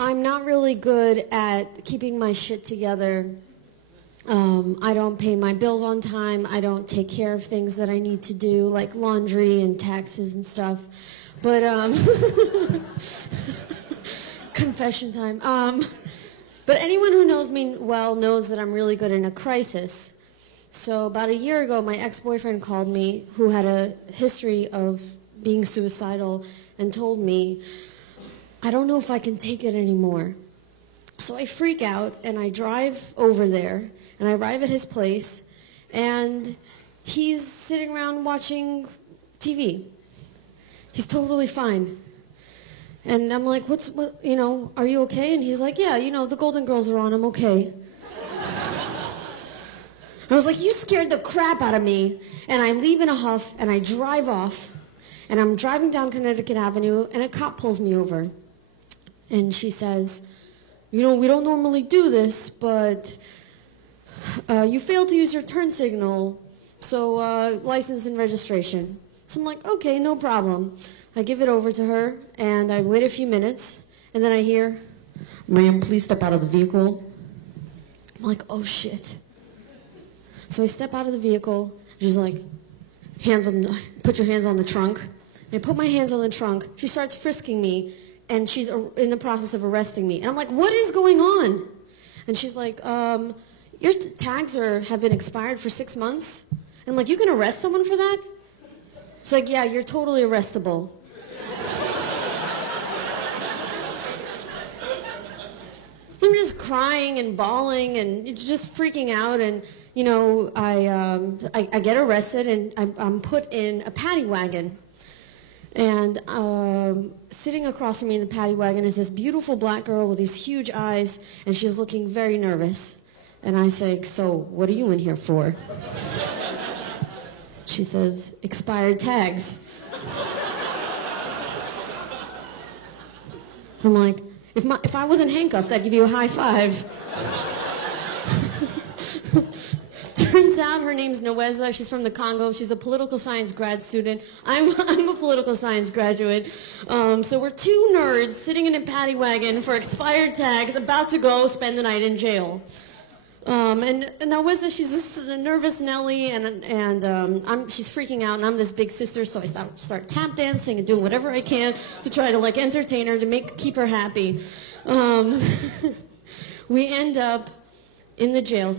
I'm not really good at keeping my shit together. I don't pay my bills on time. I don't take care of things that I need to do, like laundry and taxes and stuff. But, confession time. But anyone who knows me well knows that I'm really good in a crisis. So about a year ago, my ex-boyfriend called me, who had a history of being suicidal, and told me, I don't know if I can take it anymore. So I freak out, and I drive over there, and I arrive at his place, and he's sitting around watching TV. He's totally fine. And I'm like, are you okay? And he's like, yeah, the Golden Girls are on, I'm okay. I was like, you scared the crap out of me. And I leave in a huff, and I drive off, and I'm driving down Connecticut Avenue, and a cop pulls me over. And she says, we don't normally do this, but you failed to use your turn signal, so license and registration. So I'm like, okay, no problem. I give it over to her, and I wait a few minutes, and then I hear, ma'am, please step out of the vehicle. I'm like, oh, shit. So I step out of the vehicle. She's like, put your hands on the trunk. And I put my hands on the trunk. She starts frisking me, and she's in the process of arresting me. And I'm like, what is going on? And she's like, your tags have been expired for 6 months. And I'm like, you can arrest someone for that? It's like, yeah, you're totally arrestable. So I'm just crying and bawling and just freaking out, and I get arrested, and I'm put in a paddy wagon. And sitting across from me in the paddy wagon is this beautiful black girl with these huge eyes, and she's looking very nervous. And I say, so what are you in here for? She says, expired tags. I'm like, if I wasn't handcuffed, I'd give you a high five. Turns out her name's Nweza. She's from the Congo. She's a political science grad student. I'm a political science graduate. So we're two nerds sitting in a paddy wagon for expired tags, about to go spend the night in jail. And Nweza, she's just a nervous Nelly, and she's freaking out, and I'm this big sister, so I start tap dancing and doing whatever I can to try to entertain her, to keep her happy. We end up in the jail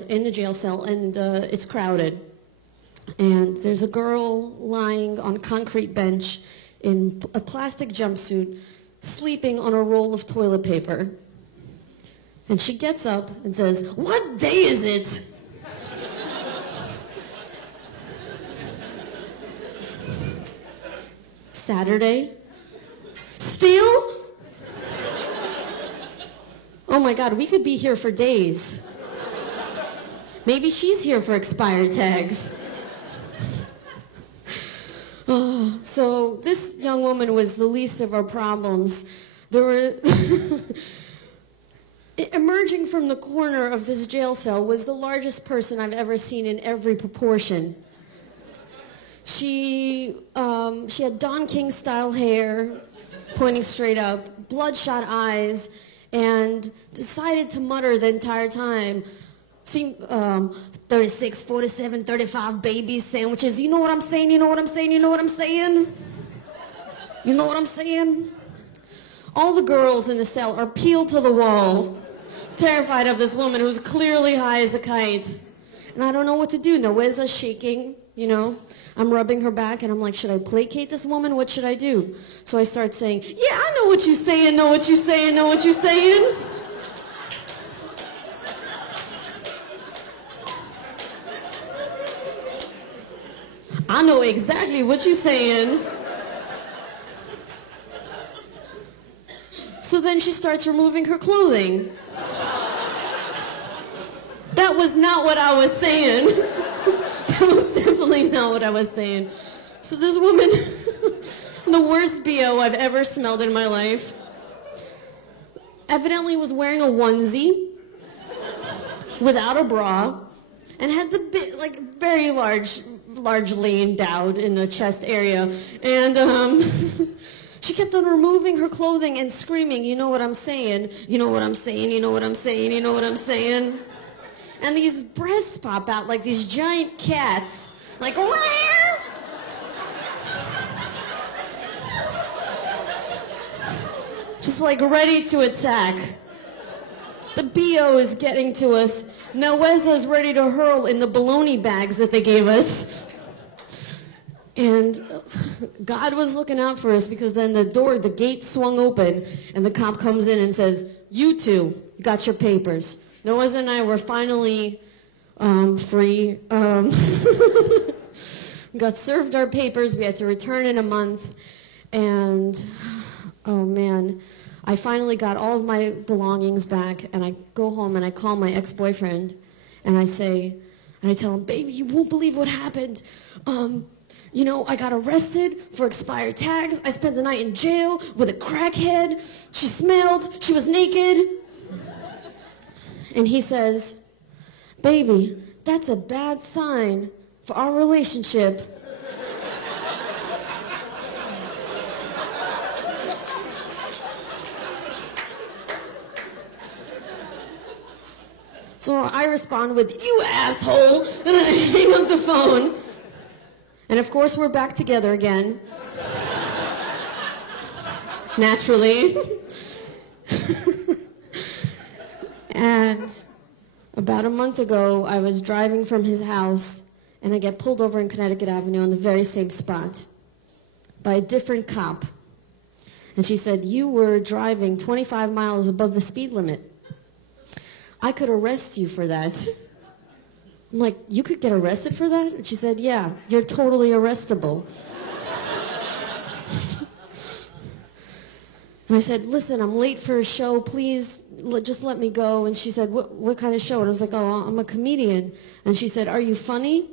cell, and it's crowded. And there's a girl lying on a concrete bench in a plastic jumpsuit, sleeping on a roll of toilet paper. And she gets up and says, what day is it? Saturday. Still? Oh my God, we could be here for days. Maybe she's here for expired tags. Oh, so this young woman was the least of our problems. There were... Emerging from the corner of this jail cell was the largest person I've ever seen in every proportion. She had Don King-style hair, pointing straight up, bloodshot eyes, and decided to mutter the entire time, 36, 47, 35 babies, sandwiches. You know what I'm saying? You know what I'm saying? You know what I'm saying? You know what I'm saying? All the girls in the cell are peeled to the wall, terrified of this woman who's clearly high as a kite. And I don't know what to do. Nweza's shaking, I'm rubbing her back, and I'm like, should I placate this woman? What should I do? So I start saying, yeah, I know what you're saying, know what you're saying, know what you're saying. I know exactly what you're saying. So then she starts removing her clothing. That was not what I was saying. That was definitely not what I was saying. So this woman, the worst BO I've ever smelled in my life, evidently was wearing a onesie without a bra and had the very largely endowed in the chest area. And She kept on removing her clothing and screaming, you know what I'm saying, you know what I'm saying, you know what I'm saying, you know what I'm saying. And these breasts pop out like these giant cats, like, Rah! Just like ready to attack. The BO is getting to us. Now Weza's ready to hurl in the bologna bags that they gave us. And God was looking out for us, because then the gate swung open, and the cop comes in and says, you two got your papers. Noah and I were finally free. Got served our papers. We had to return in a month. And, oh man, I finally got all of my belongings back, and I go home and I call my ex-boyfriend, and I tell him, baby, you won't believe what happened. You know, I got arrested for expired tags. I spent the night in jail with a crackhead. She smelled. She was naked. And he says, baby, that's a bad sign for our relationship. So I respond with, you asshole, and I hang up the phone. And of course, we're back together again. Naturally. And about a month ago, I was driving from his house, and I get pulled over in Connecticut Avenue on the very same spot by a different cop. And she said, you were driving 25 miles above the speed limit. I could arrest you for that. I'm like, you could get arrested for that? And she said, yeah, you're totally arrestable. And I said, listen, I'm late for a show. Please, just let me go. And she said, what kind of show? And I was like, oh, I'm a comedian. And she said, are you funny?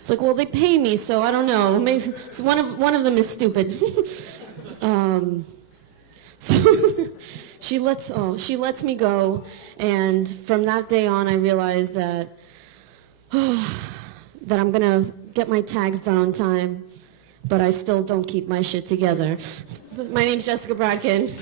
It's like, well, they pay me, so I don't know. Maybe so one of them is stupid. So she lets me go, and from that day on, I realized that that I'm gonna get my tags done on time, but I still don't keep my shit together. My name's Jessica Bradkin.